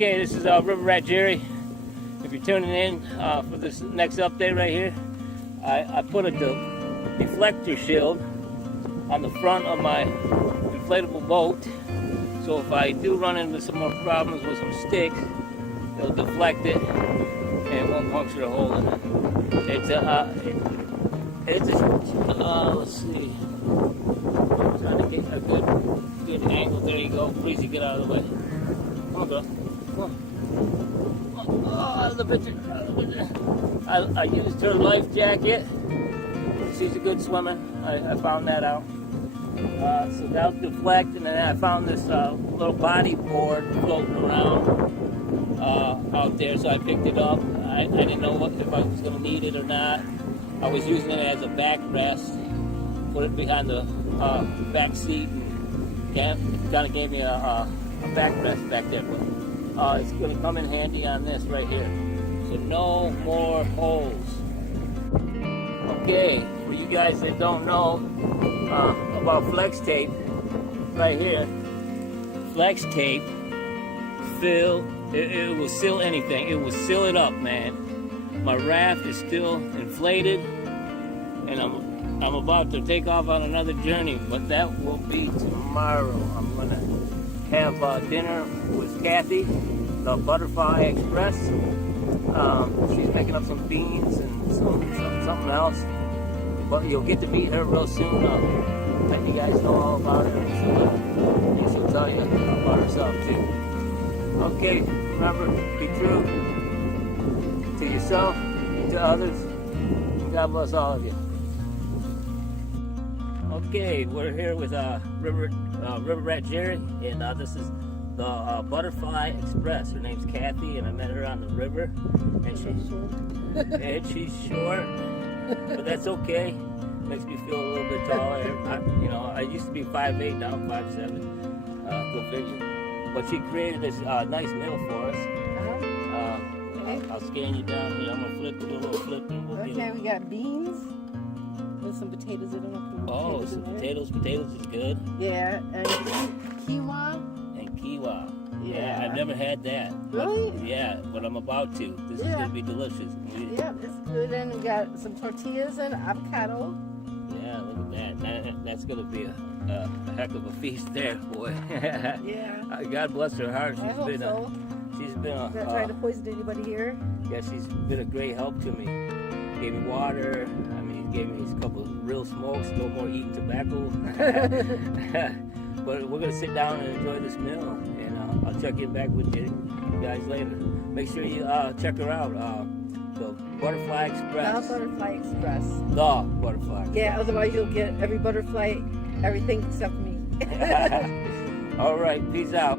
Okay, this is River Rat Jerry. If you're tuning in for this next update right here, I put a deflector shield on the front of my inflatable boat. So if I do run into some more problems with some sticks, it'll deflect it and it won't puncture a hole in it. Let's see. I'm trying to get a good angle. There you go. Breezy, get out of the way. Come on, girl. Come on. Oh, out of the picture. I used her life jacket. She's a good swimmer. I found that out. So that'll deflect, and then I found this little body board floating around out there, so I picked it up. I didn't know if I was going to need it or not. I was using it as a backrest. Put it behind the back seat, and it kind of gave me a backrest back there. But it's going to come in handy on this right here. So no more holes. Okay, for you guys that don't know about flex tape, right here, flex tape it will seal anything. It will seal it up, man. My raft is still inflated, and I'm about to take off on another journey, but that will be tomorrow. I'm gonna have dinner with Kathy, the Butterfly Express. She's picking up some beans and something else, but you'll get to meet her real soon. Let you guys know all about her, and she'll tell you about herself too. Okay, remember, be true to yourself, to others. God bless all of you. Okay, we're here with River Rat Jerry, and this is the Butterfly Express. Her name's Kathy, and I met her on the river. And she's short, but that's okay. Makes me feel a little bit taller. I used to be 5'8", now I'm 5'7". Go figure. But she created this nice meal for us. Okay. I'll scan you down here. I'm gonna do a little flip, and we'll get it. We got beans with some potatoes in them. Oh, some potatoes. Potatoes is good. Yeah, and quinoa. And quinoa. Yeah, I've never had that. Really? But I'm about to. This is gonna be delicious. Yeah, it's good. And we got some tortillas and avocado. Yeah, look at that. That's gonna be a heck of a feast there, boy. Yeah. God bless her heart. She's been not trying to poison anybody here. Yeah, she's been a great help to me. Gave me water. Gave me a couple of real smokes. No more eating tobacco. But we're gonna sit down and enjoy this meal, and I'll check in back with you guys later. Make sure you check her out. The Butterfly Express. The Butterfly Express. The Butterfly Express. Yeah, otherwise you'll get every butterfly, everything except me. All right, peace out.